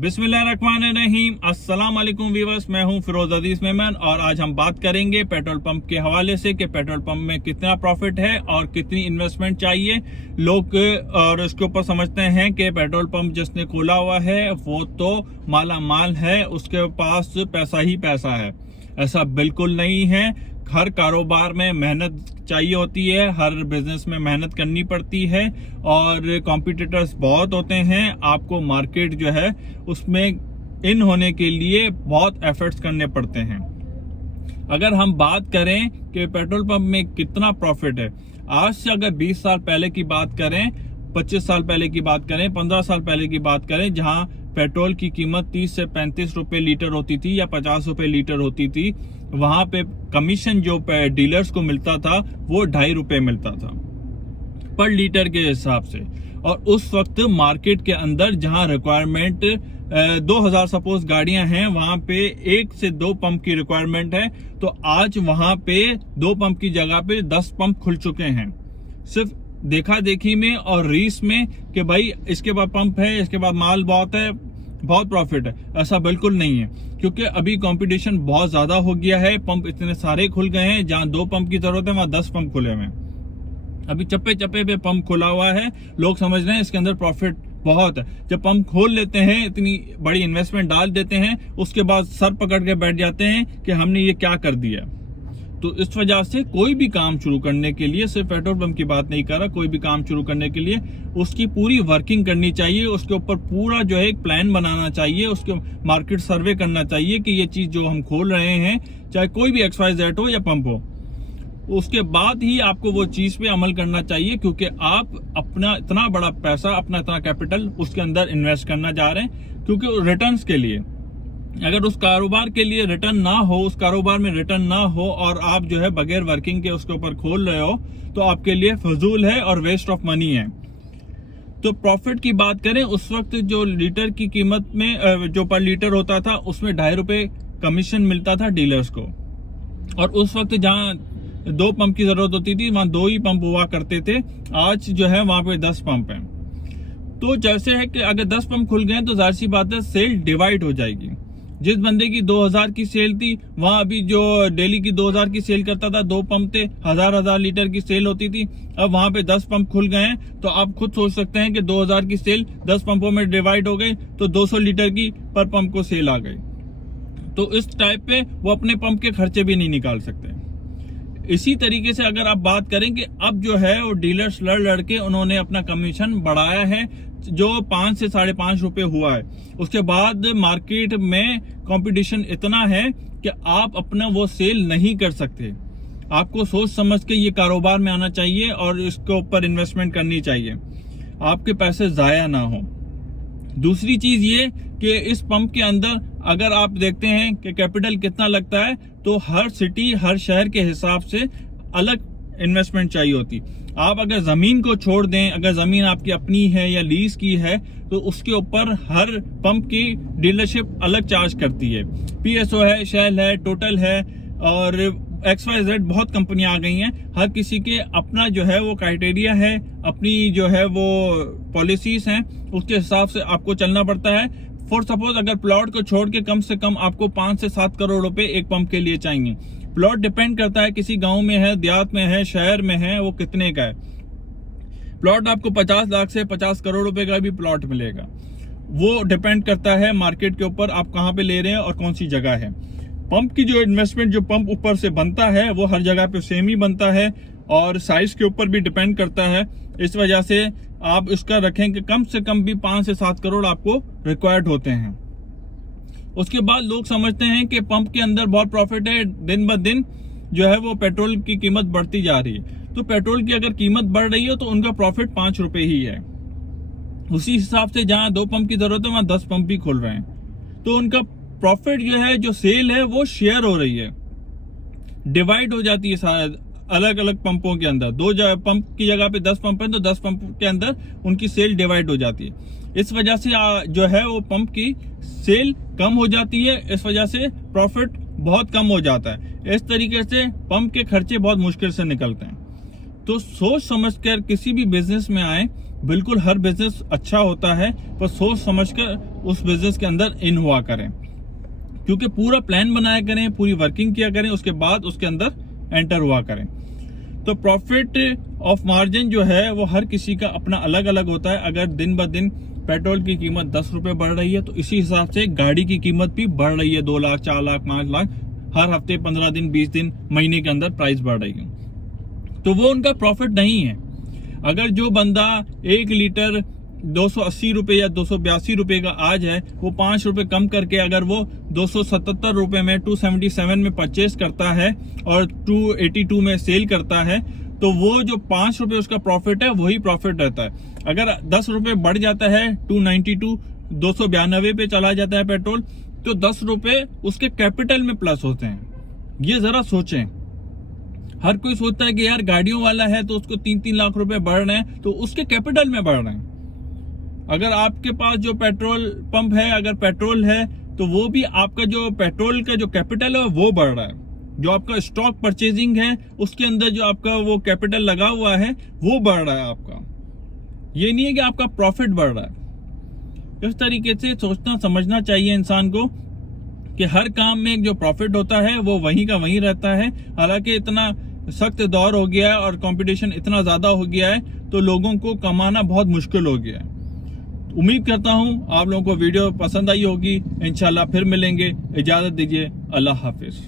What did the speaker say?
बिस्मिल्लाहिर्रहमानिर्रहीम। अस्सलाम वालेकुम व्यूअर्स, मैं हूं फिरोज अजीज मेमन और आज हम बात करेंगे पेट्रोल पंप के हवाले से कि पेट्रोल पंप में कितना प्रॉफिट है और कितनी इन्वेस्टमेंट चाहिए लोग। और इसके ऊपर समझते हैं कि पेट्रोल पंप जिसने खोला हुआ है वो तो माला माल है, उसके पास पैसा ही पैसा है। ऐसा बिल्कुल नहीं है। हर कारोबार में मेहनत चाहिए होती है, हर बिजनेस में मेहनत करनी पड़ती है और कॉम्पिटिटर्स बहुत होते हैं। आपको मार्केट जो है उसमें इन होने के लिए बहुत एफर्ट्स करने पड़ते हैं। अगर हम बात करें कि पेट्रोल पंप में कितना प्रॉफिट है, आज से अगर 20 साल पहले की बात करें, 25 साल पहले की बात करें, 15 साल पहले की बात करें, जहां पेट्रोल की कीमत 30 से 35 रुपए लीटर होती थी या 50 रुपए लीटर होती थी, वहां पे कमीशन जो डीलर्स को मिलता था वो 2.5 रुपए मिलता था पर लीटर के हिसाब से। और उस वक्त मार्केट के अंदर जहां रिक्वायरमेंट 2000 सपोज गाड़ियां हैं, वहां पे 1 से 2 पंप की रिक्वायरमेंट है, तो आज वहां पे 2 पंप की जगह पे 10 पंप खुल चुके हैं, सिर्फ देखा देखी में और रीस में कि भाई इसके बाद पंप है, इसके बाद माल बहुत है, बहुत प्रॉफिट है। ऐसा बिल्कुल नहीं है, क्योंकि अभी कंपटीशन बहुत ज्यादा हो गया है। पंप इतने सारे खुल गए हैं, जहां 2 पंप की जरूरत है वहां 10 पंप खुले हुए हैं। अभी चप्पे चप्पे पे पंप खुला हुआ है, लोग समझ रहे हैं इसके अंदर प्रॉफिट बहुत है। जब पंप खोल लेते हैं, इतनी बड़ी इन्वेस्टमेंट डाल देते हैं, उसके बाद सर पकड़ के बैठ जाते हैं कि हमने ये क्या कर दिया। तो इस वजह से कोई भी काम शुरू करने के लिए, सिर्फ पेट्रोल पंप की बात नहीं कर रहा, कोई भी काम शुरू करने के लिए उसकी पूरी वर्किंग करनी चाहिए, उसके ऊपर पूरा जो है एक प्लान बनाना चाहिए, उसके मार्केट सर्वे करना चाहिए कि ये चीज जो हम खोल रहे हैं, चाहे कोई भी XYZ हो या पंप हो, उसके बाद ही आपको वो चीज पे अमल करना चाहिए, क्योंकि आप अपना इतना बड़ा पैसा, अपना इतना कैपिटल उसके अंदर इन्वेस्ट करना जा रहे हैं, क्योंकि रिटर्न्स के लिए, अगर उस कारोबार के लिए रिटर्न ना हो, उस कारोबार में रिटर्न ना हो और आप जो है बगैर वर्किंग के उसके ऊपर खोल रहे हो, तो आपके लिए फजूल है और वेस्ट ऑफ मनी है। तो प्रॉफिट की बात करें, उस वक्त जो लीटर की कीमत में जो पर लीटर होता था उसमें 2.5 रुपए कमीशन मिलता था डीलर्स को, और उस वक्त जहां 2 पंप की जरूरत होती थी वहां 2 ही पंप हुआ करते थे। आज जो है वहां पे 10 पंप हैं। तो जैसे है कि अगर 10 पंप खुल गए तो जाहिर सी बात है सेल डिवाइड हो जाएगी। जिस बंदे की 2000 की सेल थी, वहां अभी जो डेली की 2000 की सेल करता था, 2 पंप थे, 1000 लीटर की सेल होती थी। अब वहां पे 10 पंप खुल गए हैं, तो आप खुद सोच सकते हैं कि 2000 की सेल 10 पंपों में डिवाइड हो गई, तो 200 लीटर की पर पंप को सेल आ गई। तो इस टाइप पे वो अपने पंप के खर्चे भी नहीं निकाल सकते। इसी तरीके से अगर आप बात करें कि अब जो है वो डीलर्स लड़ के उन्होंने अपना कमीशन बढ़ाया है, जो 5 से 5.5 रुपए हुआ है। उसके बाद मार्केट में कंपटीशन इतना है कि आप अपना वो सेल नहीं कर सकते। आपको सोच समझ के ये कारोबार में आना चाहिए और इसके ऊपर इन्वेस्टमेंट करनी चाहिए, आपके पैसे जाया ना हो। दूसरी चीज ये कि इस पंप के अंदर अगर आप देखते हैं कि कैपिटल कितना लगता है, तो हर सिटी, हर शहर के हिसाब से अलग इन्वेस्टमेंट चाहिए होती। आप अगर जमीन को छोड़ दें, अगर जमीन आपकी अपनी है या लीज की है, तो उसके ऊपर हर पंप की डीलरशिप अलग चार्ज करती है। PSO है, शेल है, टोटल है और XYZ बहुत कंपनियां आ गई हैं। हर किसी के अपना जो है वो क्राइटेरिया है, अपनी जो है वो पॉलिसीज हैं, उसके हिसाब से आपको चलना पड़ता है। फॉर सपोज अगर प्लॉट को छोड़ के कम से कम आपको 5 से 7 करोड़ रुपए एक पंप के लिए चाहिए। प्लॉट डिपेंड करता है, किसी गांव में है, देहात में है, शहर में है, वो कितने का है। प्लॉट आपको 50 लाख से 50 करोड़ रुपए का भी प्लॉट मिलेगा। वो डिपेंड करता है मार्केट के ऊपर, आप कहां पे ले रहे हैं और कौन सी जगह है। पंप की जो इन्वेस्टमेंट जो पंप ऊपर से बनता है वो हर जगह पे सेम ही बनता है और साइज के ऊपर भी डिपेंड करता है। इस वजह से आप इसका रखें कि कम से कम भी 5 से 7 करोड़ आपको रिक्वायर्ड होते हैं। उसके बाद लोग समझते हैं कि पंप के अंदर बहुत प्रॉफिट है, दिन ब दिन जो है वो पेट्रोल की कीमत बढ़ती जा रही है। तो पेट्रोल की अगर कीमत बढ़ रही है तो उनका प्रॉफिट 5 रुपए ही है। उसी हिसाब से जहां 2 पंप की जरूरत है वहां 10 पंप भी खोल रहे हैं, तो उनका प्रॉफिट जो है, जो सेल है, वो शेयर हो रही है, डिवाइड हो जाती है शायद अलग अलग पंपों के अंदर। 2 पंप की जगह पे 10 पंप है, तो 10 पंप के अंदर उनकी सेल डिवाइड हो जाती है। इस वजह से जो है वो पंप की सेल कम हो जाती है, इस वजह से प्रॉफिट बहुत कम हो जाता है। इस तरीके से पंप के खर्चे बहुत मुश्किल से निकलते हैं। तो सोच समझकर किसी भी बिजनेस में आए बिल्कुल हर बिजनेस अच्छा होता है, पर सोच समझकर उस बिजनेस के अंदर इन हुआ करें, क्योंकि पूरा प्लान बनाया करें, पूरी वर्किंग किया करें, उसके बाद उसके अंदर एंटर हुआ करें। तो प्रॉफिट ऑफ मार्जिन जो है वो हर किसी का अपना अलग अलग होता है। अगर दिन ब दिन पेट्रोल की कीमत 10 रुपए बढ़ रही है तो इसी हिसाब से गाड़ी की कीमत भी बढ़ रही है, 2 लाख, 4 लाख, 5 लाख, हर हफ्ते, 15 दिन, 20 दिन, महीने के अंदर प्राइस बढ़ रही है। तो वो उनका प्रॉफिट नहीं है। अगर जो बंदा 1 लीटर 280 रुपए या 282 रुपए का आज है, वो 5 रुपए कम करके अगर वो 277 रुपए में 277 में परचेस करता है और 282 में सेल करता है, तो वो जो 5 रुपए उसका प्रॉफिट है वही प्रॉफिट रहता है। अगर 10 रुपए बढ़ जाता है, 292 292 पे चला जाता है पेट्रोल, तो 10 रुपए उसके कैपिटल में प्लस होते हैं। ये जरा सोचें। हर कोई सोचता है कि यार गाड़ियों वाला है तो उसको 3-3 लाख रुपए बढ़ रहे हैं, तो उसके कैपिटल में बढ़ रहे हैं। अगर आपके पास जो पेट्रोल पंप है, अगर पेट्रोल है, तो वो भी आपका जो पेट्रोल का जो कैपिटल है वो बढ़ रहा है। जो आपका स्टॉक परचेजिंग है उसके अंदर जो आपका वो कैपिटल लगा हुआ है वो बढ़ रहा है आपका। ये नहीं है कि आपका प्रॉफिट बढ़ रहा है। इस तरीके से सोचना समझना चाहिए इंसान को कि हर काम में जो प्रॉफिट होता है वो वहीं का वहीं रहता है। हालांकि इतना सख्त दौर हो गया है और कंपटीशन इतना ज्यादा हो गया है, तो लोगों को कमाना बहुत मुश्किल हो गया है। उम्मीद करता हूं आप लोगों को वीडियो पसंद आई होगी। इंशाल्लाह फिर मिलेंगे। इजाजत दीजिए। अल्लाह हाफिज।